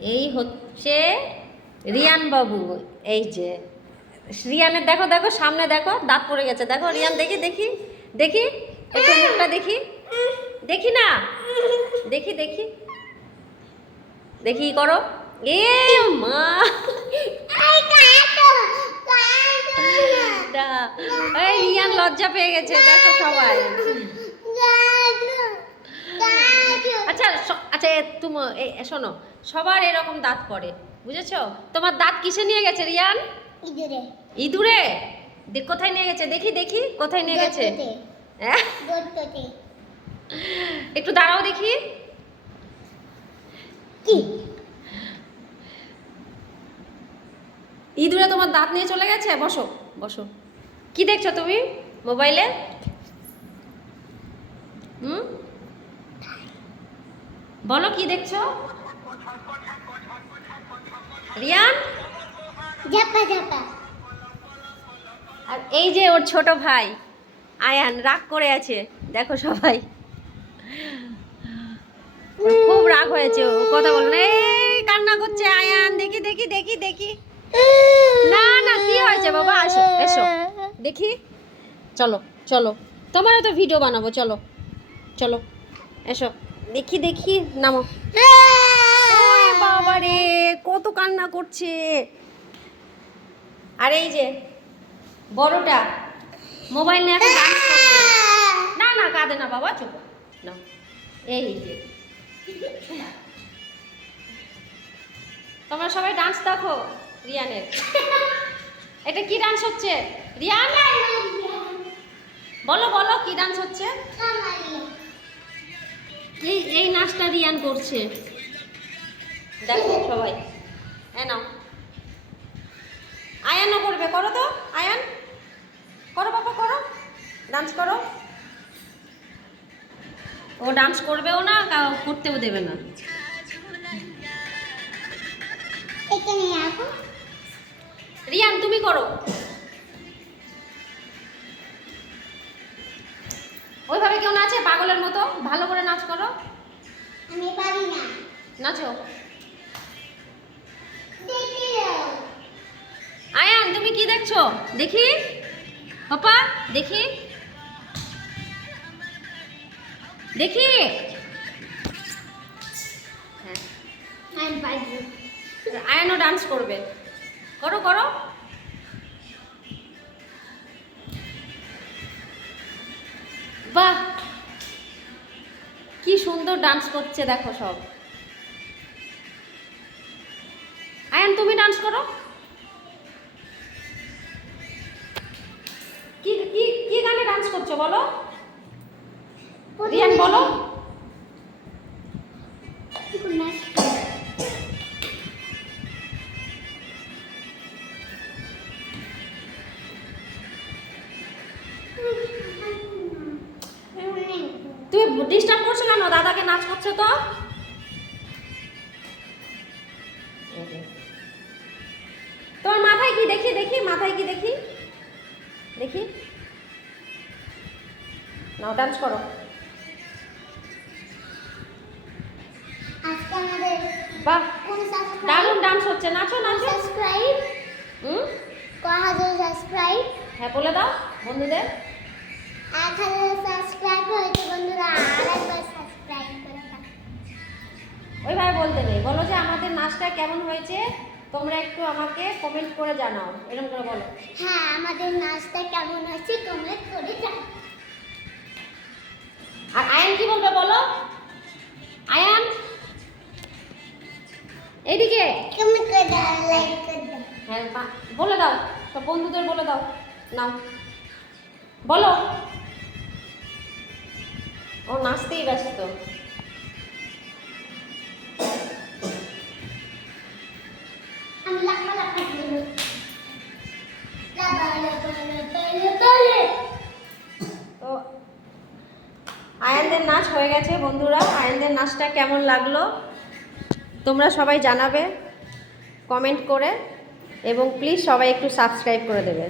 এই হচ্ছে রিয়ান বাবু এই যে। রিয়ানের দেখো দেখো সামনে দেখো দাঁত পড়ে গেছে। দেখো রিয়ান দেখি দেখি দেখি একটু মুখটা দেখি। দেখি না? দেখি দেখি। দেখি করো। এ মা। রিয়ান লজ্জা পেয়ে গেছে দেখো সবাই আচ্ছা স- আচ্ছা তুমি শোনো সবার এরকম দাঁত পড়ে বুঝেছ? তোমার দাঁত কিসে নিয়ে গেছে রিয়ান? ইঁদুরে। ইঁদুরে? দেখ কোথায় নিয়ে গেছে? দেখি দেখি কোথায় নিয়ে গেছে? হ্যাঁ? একটু দাঁড়াও দেখি। কি? ইঁদুরে তোমার দাঁত নিয়ে চলে গেছে? বসো বসো। কি দেখছ তুমি মোবাইলে? হুম? বলো কি দেখছ? রিয়ান? ঝাপা ঝাপা। আর এই যে ওর ছোট ভাই আয়ান রাগ করে আছে। দেখো সবাই। খুব রাগ হয়েছে ও কথা বল না। এই কান্না করছে আয়ান। দেখি দেখি দেখি দেখি। না না কি হয়েছে বাবা? আসো এসো। দেখি। চলো চলো। তোমারও তো ভিডিও বানাবো চলো। চলো এসো। দেখি দেখি, নামো। বাবা রে কত কান্না করছে। আর এই যে, বড়টা, মোবাইল নিয়ে এখন না না, কাঁদে না বাবা, চুপ। না এই যে। তোমরা সবাই ডান্স দেখো, রিয়ানের। এটা কি ডান্স হচ্ছে? রিয়ান? বলো বলো, কি ডান্স হচ্ছে? এই এই নাচটা রিয়ান করছে। দেখো সবাই। এ নাও। আয়ানও করবে করো তো আয়ান। করো বাবা করো। ডান্স করো। ও ডান্স করবেও না করতেও দেবে না। এখানে রিয়ান তুমি করো। ওইভাবে কেউ নাচে পাগলের মতো ভালো আমি পারি না। নাচো। দেখি। আয়ান তুমি কি দেখছ? দেখি। পাপা দেখি। দেখি। হ্যাঁ। আয়ানও ডান্স করবে। করো করো। বাহ! কি সুন্দর ডান্স করছে দেখো সব। আয়ান, তুমি ডান্স করো। কি কি কি গানে ডান্স করছ বলো? রিয়ান, বলো। তুমি ডিস্টার্ব করছ কেন? দাদাকে নাচ করছে তো? তোমার মাথায় কি? দেখি দেখি মাথায় কি দেখি? দেখি। নাও ডান্স করো। বাহ। দারুণ ডান্স হচ্ছে। নাচো নাচো। সাবস্ক্রাইব হুম? ক হাজার সাবস্ক্রাইব হ্যাঁ বলে দাও বন্ধুদের। এক হাজার সাবস্ক্রাইব হয়েছে বন্ধুরা আর সাবস্ক্রাইব করে ওইভাবে বলতে নেই বলো যে আমাদের নাচটা কেমন হয়েছে? তোমরা একটু আমাকে কমেন্ট করে জানাও এরকম করে বলো। হ্যাঁ আমাদের নাচটা কেমন হয়েছে কমেন্ট করে জানাও। আর আয়ান কি বলবে বলো? আয়ান? এইদিকে। কমেন্ট করে দাও লাইক করে দাও। হ্যাঁ বলে দাও সব বন্ধুদের বলে দাও নাও। বলো। ও নাচতেই ব্যস্ত তো আয়ানদের নাচ হয়ে গেছে বন্ধুরা আয়ানদের নাচটা কেমন লাগল তোমরা সবাই জানাবে কমেন্ট করে এবং প্লিজ সবাই একটু সাবস্ক্রাইব করে দেবে